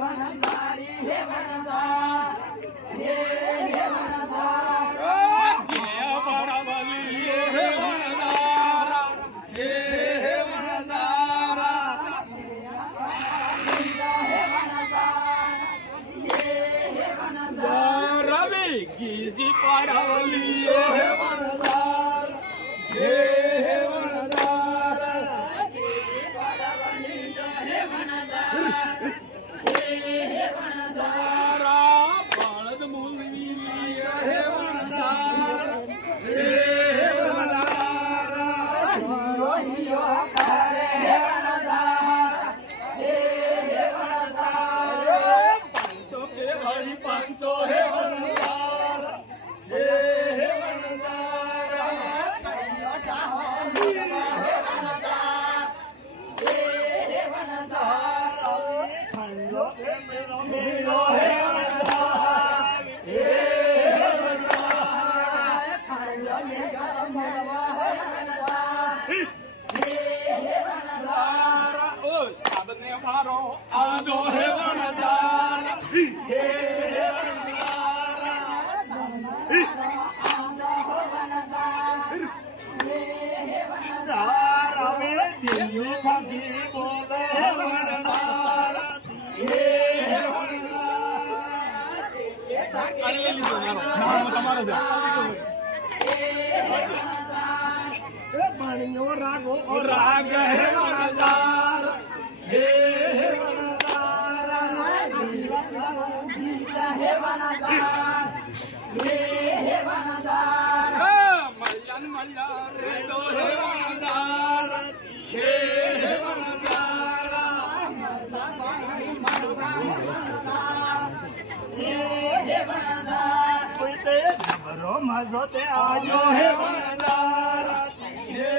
वनजारी हे वनजार हे वनजार हे बरावली हे वनजारा हे वनजारा रवी गिजी परावली हे वनजार हे वनजार वनजारा बाळद मुलगी हे वनजार हे वनजारा रोहियो करे हे वनजार हे वनजार 500 के हरी 500 हे वनजार हे वनजारा खंडो के मेरो मेरो हे वनजार हे वनजार खालो में गरम भरवा हे वनजार हे वनजार ओ साबने मारो आदो हे वनजार हे वनजार में दिल्ली भागी बोले हे वनजार हे बणियो रागो और राग है वनजार हे वनजार हे वनजार हे वनजार मल्लन मल्लन रे तो हे वनजार हे वनजार हे वनजार कोई ते मरो मजो ते आजो हे वनजार हे